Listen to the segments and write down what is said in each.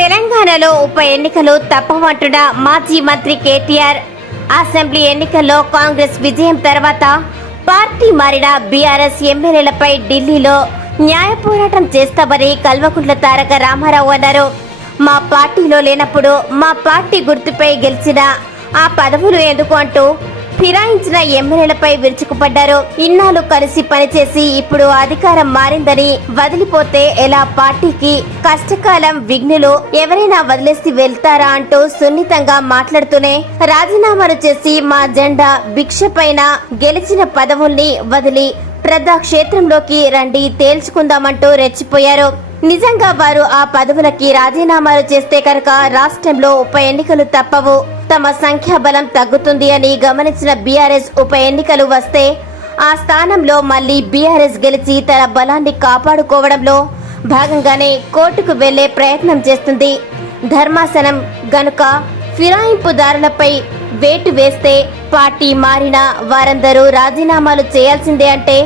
తెలంగాణలో ఉప ఎన్నికలు తప్పవంటున్న మాజీ మంత్రి కేటీఆర్. అసెంబ్లీ ఎన్నికల్లో కాంగ్రెస్ విజయం తర్వాత పార్టీ మారిన బీఆర్ఎస్ ఎమ్మెల్యేలపై ఢిల్లీలో న్యాయ పోరాటం చేస్తామని కల్వకుంట్ల తారక రామారావు అన్నారు. మా పార్టీలో లేనప్పుడు మా పార్టీ గుర్తుపై గెలిచిన ఆ పదవులు ఎందుకు అంటూ ఫిరాయించిన ఎమ్మెల్యేలపై విరుచుకుపడ్డారు. ఇన్నాళ్ళు కలిసి పనిచేసి ఇప్పుడు అధికారం మారిందని వదిలిపోతే ఎలా? పార్టీకి కష్టకాలం విఘ్నులు ఎవరైనా వదిలేసి వెళ్తారా అంటూ సున్నితంగా మాట్లాడుతూనే రాజీనామాలు చేసి మా జెండా భిక్ష పైన గెలిచిన పదవుల్ని వదిలి ప్రజాక్షేత్రంలోకి రండి, తేల్చుకుందామంటూ రెచ్చిపోయారు. నిజంగా వారు ఆ పదవులకి రాజీనామాలు చేస్తే కనుక రాష్ట్రంలో ఉప ఎన్నికలు తప్పవు, తమ సంఖ్యాబలం తగ్గుతుంది అని గమనించిన బీఆర్ఎస్ ఉప ఎన్నికలు వస్తే ఆ స్థానంలో మళ్లీ బీఆర్ఎస్ గెలిచి తన బలాన్ని కాపాడుకోవడంలో భాగంగానే కోర్టుకు వెళ్లే ప్రయత్నం చేస్తుంది. ధర్మాసనం గనుక ఫిరాయింపుదారులపై వేటు వేస్తే పార్టీ మారిన వారందరూ రాజీనామాలు చేయాల్సిందే అంటే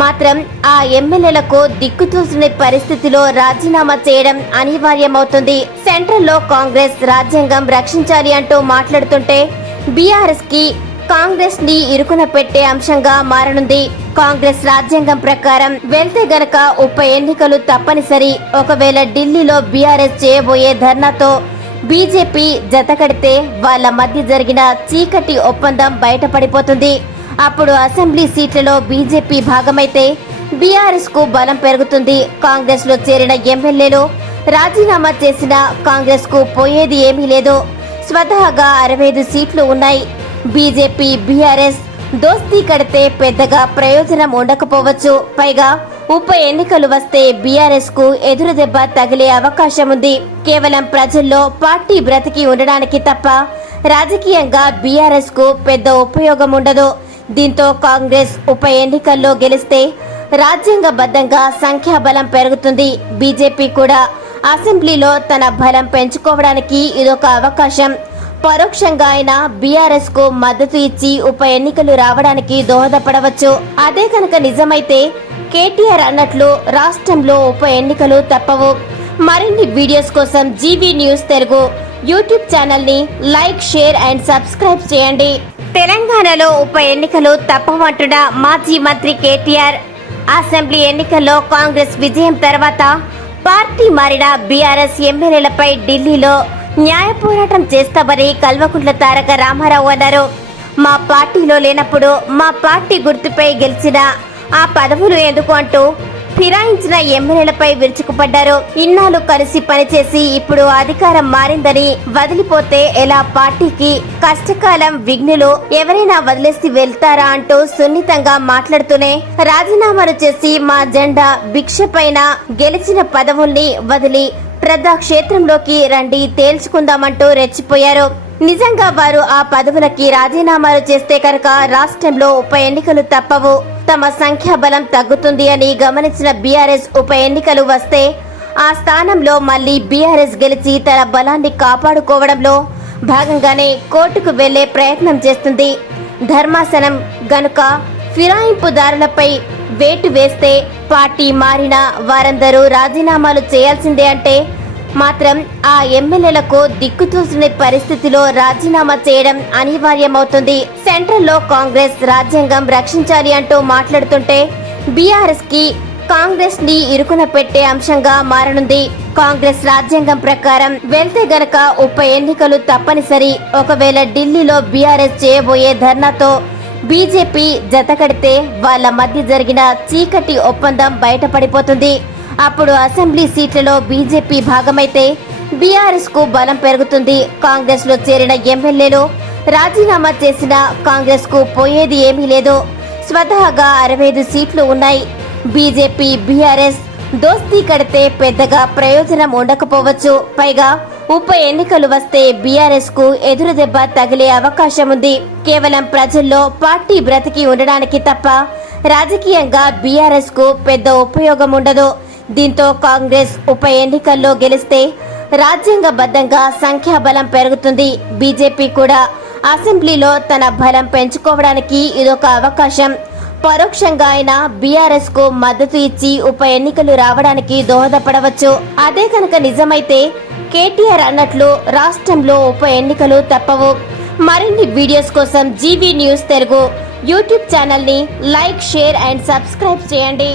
మాత్రం ఆ ఎమ్మెల్యేలకు దిక్కుతోచిన పరిస్థితిలో రాజీనామా చేయడం అనివార్యమవుతుంది. సెంట్రల్లో కాంగ్రెస్ రాజ్యాంగం రక్షించాలి అంటూ మాట్లాడుతుంటే బీఆర్ఎస్ కి కాంగ్రెస్ ని ఇరుకున పెట్టే అంశంగా మారనుంది. కాంగ్రెస్ రాజ్యాంగం ప్రకారం వెళ్తే గనక ఉప ఎన్నికలు తప్పనిసరి. ఒకవేళ ఢిల్లీలో బీఆర్ఎస్ చేయబోయే ధర్నాతో బీజేపీ జతకడితే వాళ్ళ మధ్య జరిగిన చీకటి ఒప్పందం బయటపడిపోతుంది. అప్పుడు అసెంబ్లీ సీట్లలో బీజేపీ భాగమైతే బీఆర్ఎస్ కు బలం పెరుగుతుంది. కాంగ్రెస్ లో చేరిన ఎమ్మెల్యేలు రాజీనామా చేసిన కాంగ్రెస్ కు పోయేది ఏమీ లేదు. స్వతహాగా 65 సీట్లు ఉన్నాయి. బీజేపీ బీఆర్ఎస్ దోస్తీ కడితే పెద్దగా ప్రయోజనం ఉండకపోవచ్చు. పైగా ఉప ఎన్నికలు వస్తే బీఆర్ఎస్ కు ఎదురు దెబ్బ తగిలే అవకాశం ఉంది. కేవలం ప్రజల్లో పార్టీ బ్రతికి ఉండడానికి తప్ప రాజకీయంగా బీఆర్ఎస్ కు పెద్ద ఉపయోగం ఉండదు. దీంతో కాంగ్రెస్ ఉప ఎన్నికల్లో గెలిస్తే రాజ్యాంగబద్ధంగా సంఖ్యాబలం పెరుగుతుంది. బీజేపీ కూడా అసెంబ్లీలో తన బలం పెంచుకోవడానికి ఇదొక అవకాశం. పరోక్షంగా అయినా బీఆర్ఎస్ కు మద్దతు ఇచ్చి ఉప ఎన్నికలు రావడానికి దోహదపడవచ్చు. అదే కనుక నిజమైతే కేటీఆర్ అన్నట్లు రాష్ట్రంలో ఉప ఎన్నికలు తప్పవు. మరిన్ని వీడియోస్ కోసం GV news Telugu YouTube channel ని లైక్, షేర్ అండ్ సబ్స్క్రైబ్ చేయండి. తెలంగాణలో ఉప ఎన్నికలు తప్పవంటున్న మాజీ మంత్రి కేటీఆర్. అసెంబ్లీ ఎన్నికల్లో కాంగ్రెస్ విజయం తర్వాత పార్టీ మారిన బీఆర్ఎస్ ఎమ్మెల్యేలపై ఢిల్లీలో న్యాయ పోరాటం చేస్తామని కల్వకుంట్ల తారక రామారావు అన్నారు. మా పార్టీలో లేనప్పుడు మా పార్టీ గుర్తుపై గెలిచిన ఆ పదవులు ఎందుకు అంటూ ఫిరాయించిన ఎమ్మెల్యేలపై విరుచుకుపడ్డారు. ఇన్నాళ్ళు కలిసి పనిచేసి ఇప్పుడు అధికారం మారిందని వదిలిపోతే ఎలా? పార్టీకి కష్టకాలం విఘ్నులు ఎవరైనా వదిలేసి వెళ్తారా అంటూ సున్నితంగా మాట్లాడుతూనే రాజీనామాలు చేసి మా జెండా భిక్ష పైన గెలిచిన పదవుల్ని వదిలి ప్రజాక్షేత్రంలోకి రండి, తేల్చుకుందామంటూ రెచ్చిపోయారు. నిజంగా వారు ఆ పదవులకి రాజీనామాలు చేస్తే కనుక రాష్ట్రంలో ఉప ఎన్నికలు తప్పవు, తమ సంఖ్యాబలం తగ్గుతుంది అని గమనించిన బీఆర్ఎస్ ఉప ఎన్నికలు వస్తే ఆ స్థానంలో మళ్లీ బీఆర్ఎస్ గెలిచి తన బలాన్ని కాపాడుకోవడంలో భాగంగానే కోర్టుకు వెళ్లే ప్రయత్నం చేస్తుంది. ధర్మాసనం గనుక ఫిరాయింపుదారులపై వేటు వేస్తే పార్టీ మారిన వారందరూ రాజీనామాలు చేయాల్సిందే అంటే మాత్రం ఆ ఎమ్మెల్యేలకు దిక్కుతోచిన పరిస్థితిలో రాజీనామా చేయడం అనివార్యమవుతుంది. సెంట్రల్లో కాంగ్రెస్ రాజ్యాంగం రక్షించాలి అంటూ మాట్లాడుతుంటే బీఆర్ఎస్ కి కాంగ్రెస్ ని ఇరుకున పెట్టే అంశంగా మారనుంది. కాంగ్రెస్ రాజ్యాంగం ప్రకారం వెళ్తే గనక ఉప ఎన్నికలు తప్పనిసరి. ఒకవేళ ఢిల్లీలో బీఆర్ఎస్ చేయబోయే ధర్నాతో బీజేపీ జతకడితే వాళ్ళ మధ్య జరిగిన చీకటి ఒప్పందం బయటపడిపోతుంది. అప్పుడు అసెంబ్లీ సీట్లలో బీజేపీ భాగమైతే బీఆర్ఎస్ కు బలం పెరుగుతుంది. కాంగ్రెస్ లో చేరిన ఎమ్మెల్యేలు రాజీనామా చేసిన కాంగ్రెస్ కు పోయేది ఏమీ లేదు. స్వతహాగా 65 సీట్లు ఉన్నాయి. బీజేపీ బీఆర్ఎస్ దోస్తీ కడితే పెద్దగా ప్రయోజనం ఉండకపోవచ్చు. పైగా ఉప ఎన్నికలు వస్తే బీఆర్ఎస్ కు ఎదురు దెబ్బ తగిలే అవకాశం ఉంది. కేవలం ప్రజల్లో పార్టీ బ్రతికి ఉండడానికి తప్ప రాజకీయంగా బీఆర్ఎస్ కు పెద్ద ఉపయోగం ఉండదు. దీంతో కాంగ్రెస్ ఉప ఎన్నికల్లో గెలిస్తే రాజ్యాంగబద్ధంగా సంఖ్యాబలం పెరుగుతుంది. బీజేపీ కూడా అసెంబ్లీలో తన బలం పెంచుకోవడానికి ఇదొక అవకాశం. పరోక్షంగా అయినా బీఆర్ఎస్ కు మద్దతు ఇచ్చి ఉప ఎన్నికలు రావడానికి దోహదపడవచ్చు. అదే కనుక నిజమైతే కేటీఆర్ అన్నట్లు రాష్ట్రంలో ఉప ఎన్నికలు తప్పవు. మరిన్ని వీడియోస్ కోసం GV news Telugu YouTube channel ని లైక్, షేర్ అండ్ సబ్స్క్రైబ్ చేయండి.